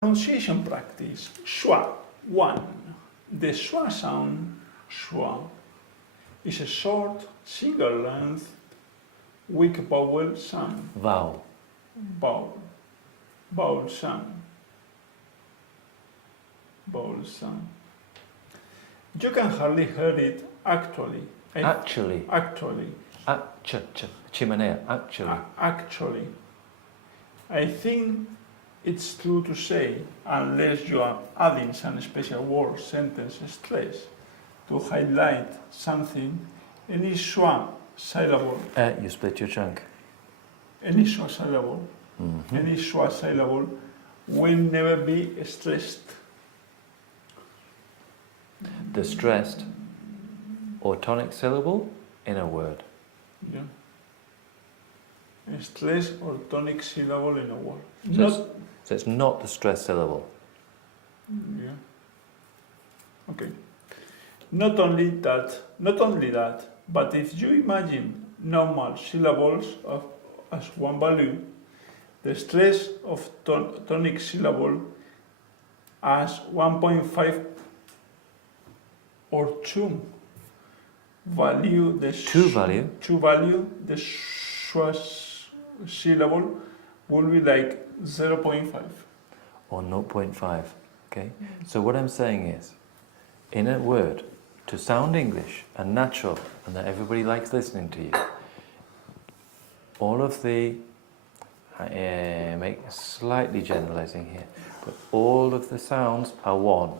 Pronunciation practice. Schwa. 1. The schwa sound, schwa, is a short, single-length, weak vowel sound. Vowel. Vowel. Vowel sound. Vowel sound. You can hardly hear it actually. Actually. Actually. Chimenea. Actually. Actually. I think it's true to say, unless you are adding some special word, sentence, stress to highlight something, any schwa syllable. You split your chunk. Any schwa syllable. Mm-hmm. Any schwa syllable will never be stressed. The stressed or tonic syllable in a word. Yeah. Stress or tonic syllable in a word. So it's not the stressed syllable. Yeah. Okay. Not only that, but if you imagine normal syllables as one value, the stress of tonic syllable as 1.5 or 2 value, the schwa syllable will be like 0.5 or 0.5. Okay. So what I'm saying is, in a word, to sound English and natural, and that everybody likes listening to you, all of the, make slightly generalizing here, but all of the sounds are one.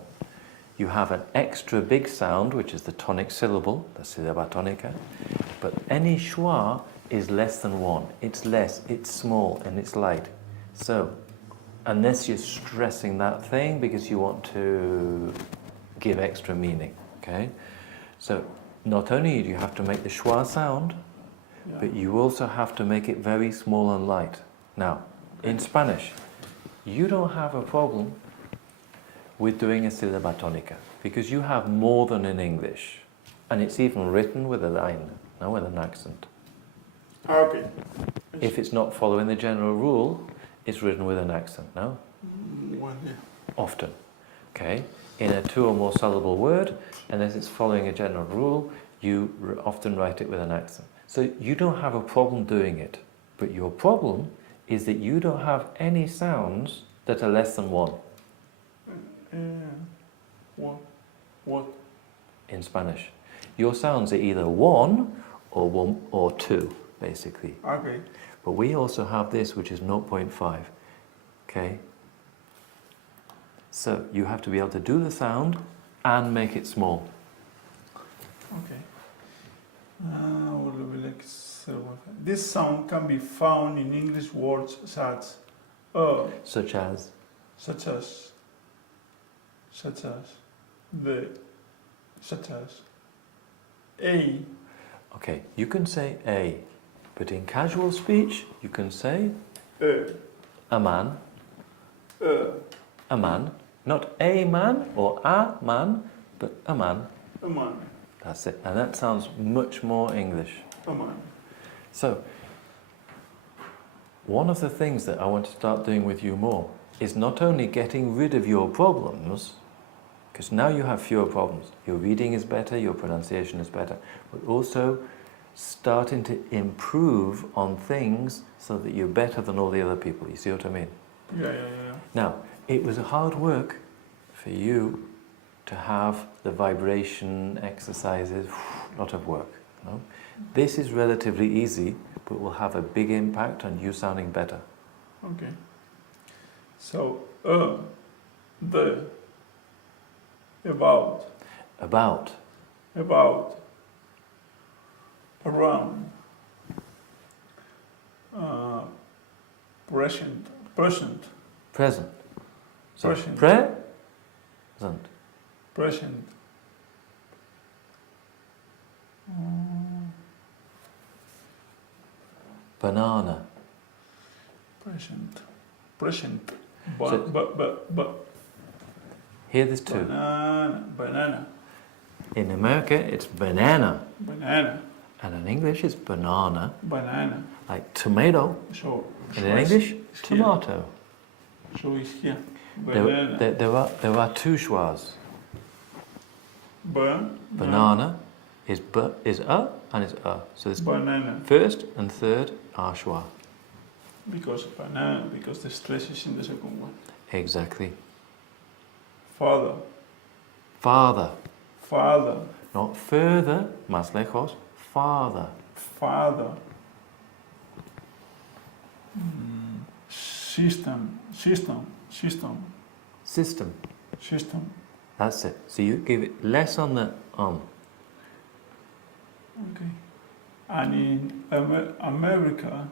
You have an extra big sound, which is the tonic syllable, the syllaba tonica, but any schwa is less than 1. It's less, it's small, and it's light. So, unless you're stressing that thing because you want to give extra meaning, okay? So, not only do you have to make the schwa sound, but you also have to make it very small and light. Now, in Spanish, you don't have a problem with doing a syllaba tonica because you have more than in English, and it's even written with a line, not with an accent. Okay. If it's not following the general rule, it's written with an accent, no? Often. Okay? In a 2 or more syllable word, unless it's following a general rule, you often write it with an accent. So you don't have a problem doing it, but your problem is that you don't have any sounds that are less than 1. What? In Spanish. Your sounds are either 1 or 2, basically. Okay. But we also have this, which is 0.5. Okay? So you have to be able to do the sound and make it small. Okay. This sound can be found in English words such as a. Okay, you can say a, but in casual speech you can say a man, not a man or a man, but a man. A man. That's it, and that sounds much more English. A man. So, one of the things that I want to start doing with you more is not only getting rid of your problems, because now you have fewer problems. Your reading is better, your pronunciation is better, but also starting to improve on things so that you're better than all the other people. You see what I mean? Yeah. Now, it was hard work for you to have the vibration exercises, a lot of work. No? This is relatively easy, but will have a big impact on you sounding better. Okay. So, the, about, around, present. So Present. Present. Banana. Present. Here there's 2. Banana. In America it's banana. Banana. And in English it's banana. Banana. Like tomato. So And in English, tomato. So it's here. Banana. There are two schwas. Banana is a and it's a. So this Banana. first and third are schwa. Because banana, because the stress is in the second one. Exactly. Father. Father. Father. Not further, más lejos. Father. Father. System. System. System. System. System. That's it. So you give it less on the on. Okay. And in America,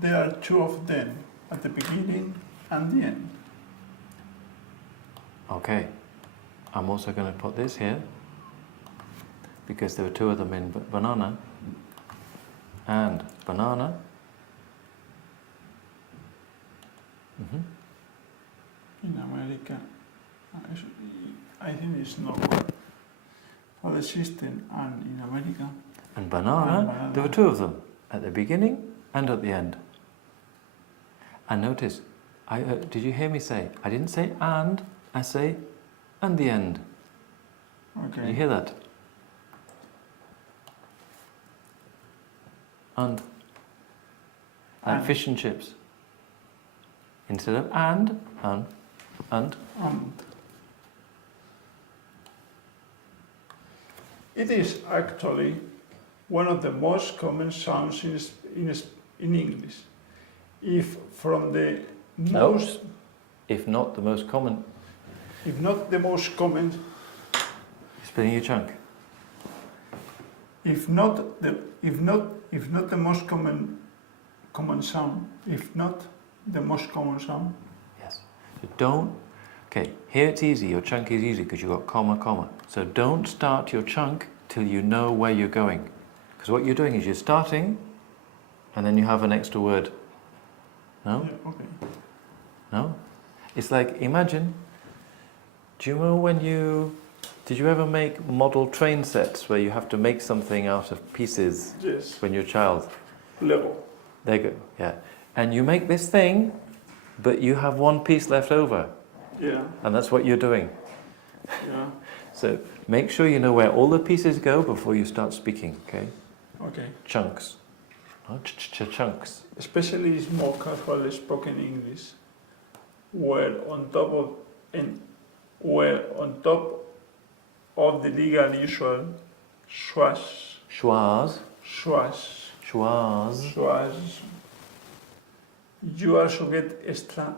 there are two of them at the beginning and the end. Okay. I'm also going to put this here because there were two of them in banana and banana. In America, I think it's not well for the system, and in America. And banana, there were two of them at the beginning and at the end. And notice, did you hear me say? I didn't say and, I say and the end. Okay. Did you hear that? And fish and chips. Instead of and. It is actually one of the most common sounds in English. If from the most, if not the most common. If not the most common. Spinning your chunk. If not the most common sound. If not the most common sound. Yes. So don't. Okay. Here it's easy. Your chunk is easy because you've got comma, comma. So don't start your chunk till you know where you're going, because what you're doing is you're starting, and then you have an extra word. No. Yeah, okay. No. It's like, imagine. Do you know when did you ever make model train sets where you have to make something out of pieces? Yes. When you're a child? Lego. Lego, yeah. And you make this thing, but you have one piece left over. Yeah. And that's what you're doing. Yeah. So make sure you know where all the pieces go before you start speaking, okay? Okay. Chunks. Chunks. Especially is more casual spoken English, where on top of the legal usual schwas, you also get extra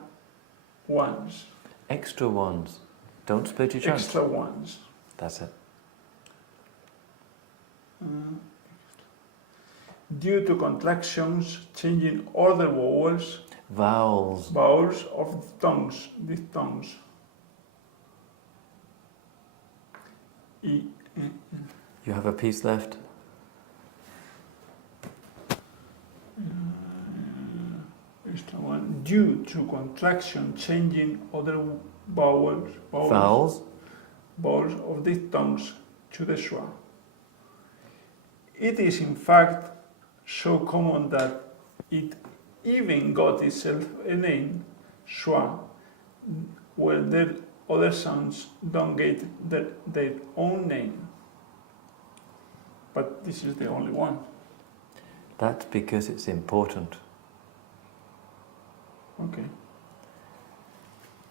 ones. Extra ones. Don't split your chunks. Extra ones. That's it. Due to contractions, changing other vowels of these tongues. You have a piece left. Extra one. Due to contraction, changing other vowels of these tongues to the schwa. It is in fact so common that it even got itself a name, schwa, where the other sounds don't get their own name. But this is the only one. That's because it's important. Okay.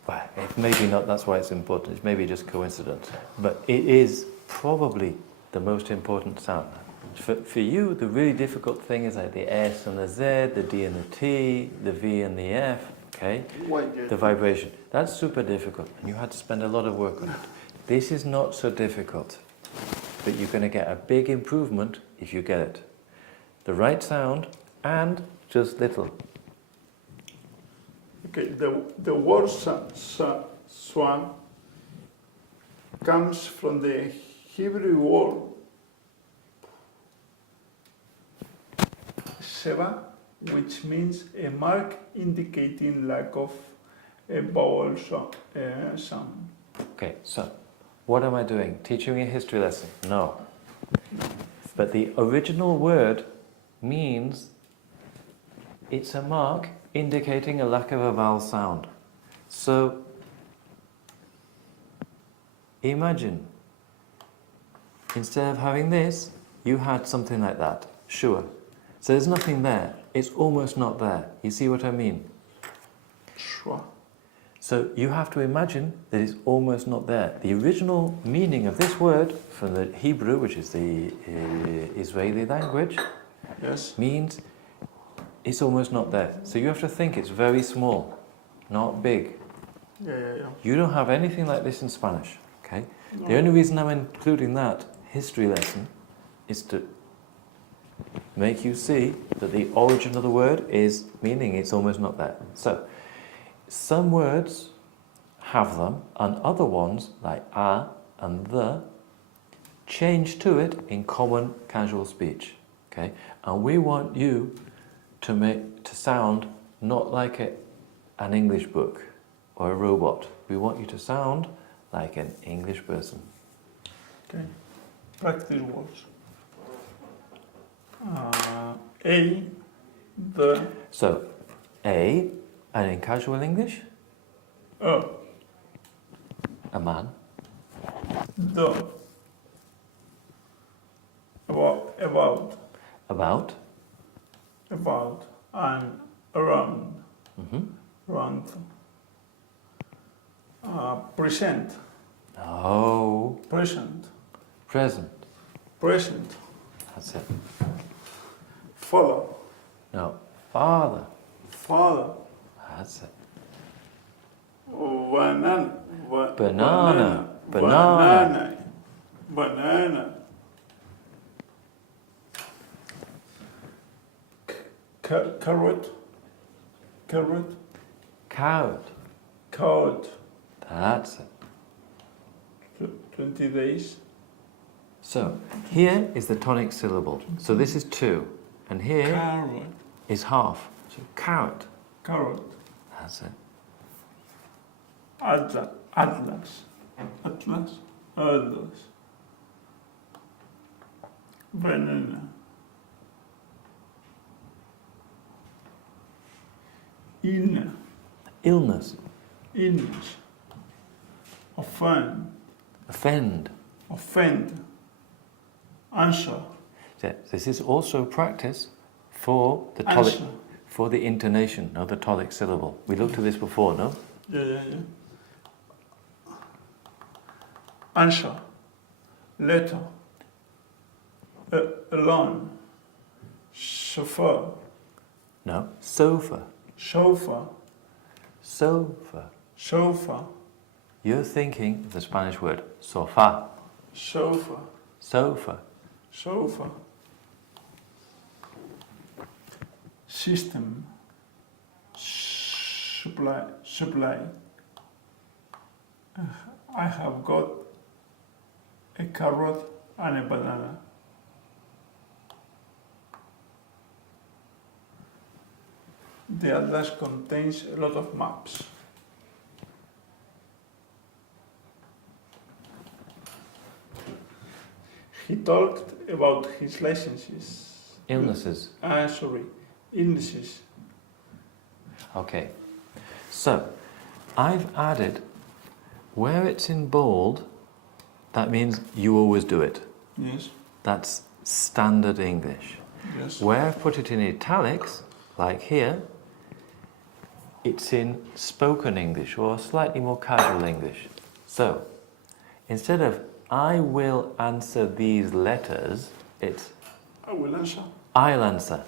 Well, maybe not, that's why it's important. It's maybe just coincidence. But it is probably the most important sound. For you, the really difficult thing is like the S and the Z, the D and the T, the V and the F, okay? The vibration. That's super difficult, and you had to spend a lot of work on it. This is not so difficult, but you're going to get a big improvement if you get it. The right sound, and just little. Okay, the word swan comes from the Hebrew word sheva, which means a mark indicating lack of a vowel sound. Okay, so what am I doing? Teaching a history lesson? No. But the original word means it's a mark indicating a lack of a vowel sound. So, imagine, instead of having this, you had something like that, sure. So there's nothing there, it's almost not there. You see what I mean? Sure. So you have to imagine that it's almost not there. The original meaning of this word from the Hebrew, which is the Israeli language, Yes. means it's almost not there. So you have to think it's very small, not big. Yeah. You don't have anything like this in Spanish, okay? No. The only reason I'm including that history lesson is to make you see that the origin of the word is meaning it's almost not there. So, some words have them, and other ones, like a and the, change to it in common casual speech, okay? And we want you to sound not like an English book or a robot. We want you to sound like an English person. Okay. Practice words. A, the, So, a, and in casual English, a, man. the, about, and around, round, present, No, present, present. That's it. follow, No, father. father, That's it. banana, Banana. banana, carrot, Coward. That's it. 20 days, So, here is the tonic syllable. So this is 2. And here carrot, is half. So, carrot. That's it. atlas, banana, Illness. offend, Offend. answer, So this is also practice for the answer, for the intonation of the tonic syllable. We looked at this before, no? yeah, answer, letter, alone, chauffeur, No. Sofa. sofa, You're thinking of the Spanish word sofá. Sofa. system, supply. I have got a carrot and a banana. The atlas contains a lot of maps. He talked about his licenses. Illnesses. Illnesses. Okay. So, I've added, where it's in bold, that means you always do it. Yes. That's standard English. Yes. Where I've put it in italics, like here, it's in spoken English or slightly more casual English. So, instead of I will answer these letters, it's I will answer. I'll answer.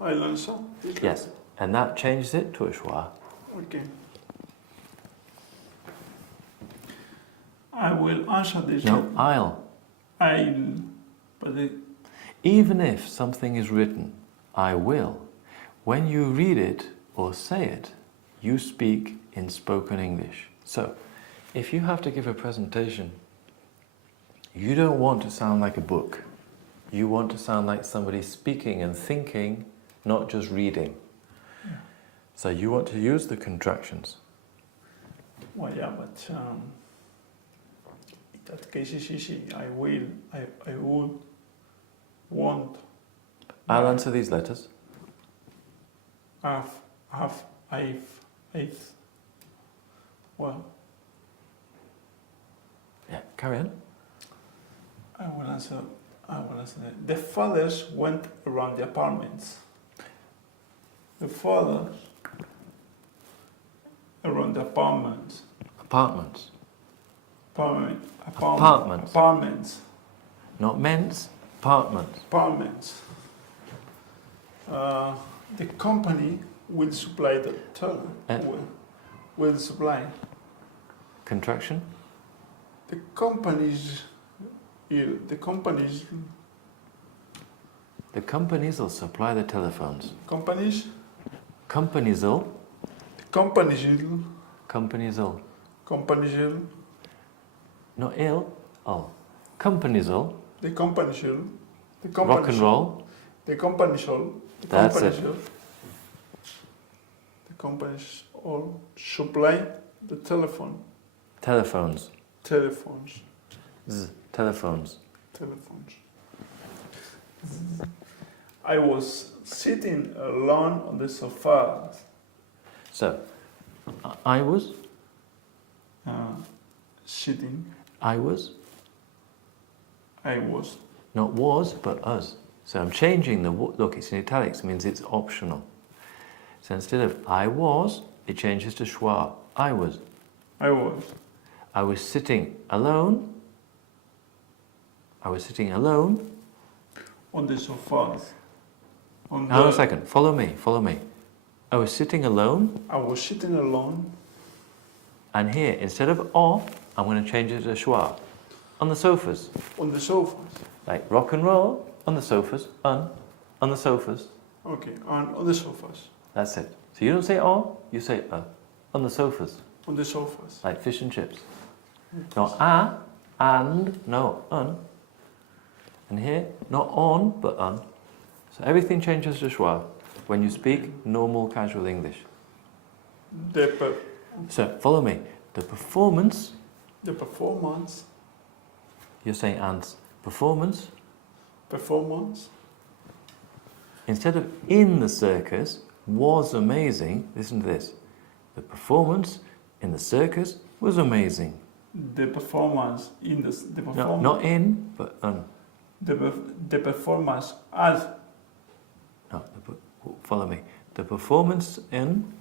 I'll answer. Yes, and that changes it to a schwa. Okay. I will answer this. No, I'll. But the, Even if something is written, I will, when you read it or say it, you speak in spoken English. So, if you have to give a presentation, you don't want to sound like a book. You want to sound like somebody speaking and thinking, not just reading. Yeah. So you want to use the contractions. well, yeah, but in that case it's easy. I will, I would, want, I'll answer these letters. have, I've. Well, Yeah, carry on. I will answer that. The fathers went around the apartments. The fathers around the apartments. Apartments. Apartments. Apartments. Not men's, apartments. Apartments. The company will supply the will supply. Contraction. The companies. The companies. The companies will supply the telephones. Companies. Companies will. The companies. Companies will. Companies. Not ill, all. Companies will. The companies. The companies. Rock and roll. The companies all. The That's companies it. all. The companies all supply the telephone. Telephones. Telephones. Telephones. Telephones. I was sitting alone on the sofa. So, I was. Sitting. I was. I was. Not was, but us. So I'm changing the, look, it's in italics, it means it's optional. So instead of I was, it changes to schwa. I was. I was. I was sitting alone. I was sitting alone. On the sofa. Hang on a second, follow me, follow me. I was sitting alone. I was sitting alone. And here, instead of off, I'm going to change it to schwa. On the sofas. On the sofas. Like rock and roll, on the sofas, on the sofas. Okay, on the sofas. That's it. So you don't say on, you say on the sofas. On the sofas. Like fish and chips. Not a, and, no, on. And here, not on, but on. So everything changes to schwa when you speak normal, casual English. So, follow me. The performance. The performance. You're saying ants. Performance. Performance. Instead of in the circus was amazing, listen to this. The performance in the circus was amazing. The performance in the performance. No, not in, but on. The performance as. No, follow me. The performance in,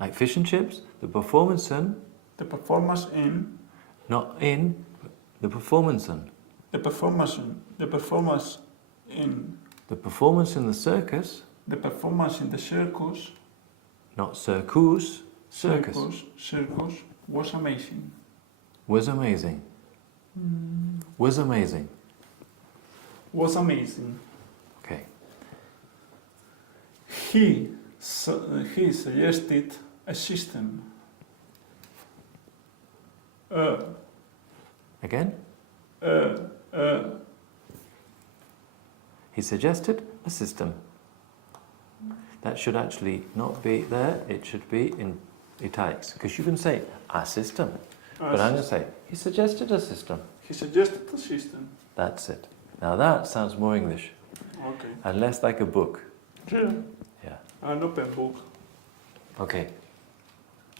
like fish and chips, the performance in. The performance in. Not in, but the performance in. The performance in. The performance in. The performance in the circus. The performance in the circus. Not circus, circus. Circus was amazing. Was amazing. Was amazing. Was amazing. Okay. He suggested a system. Again? He suggested a system. That should actually not be there, it should be in italics. Because you can say a system. But I'm going to say, he suggested a system. He suggested a system. That's it. Now that sounds more English. Okay. And less like a book. Yeah. Yeah. An open book. Okay.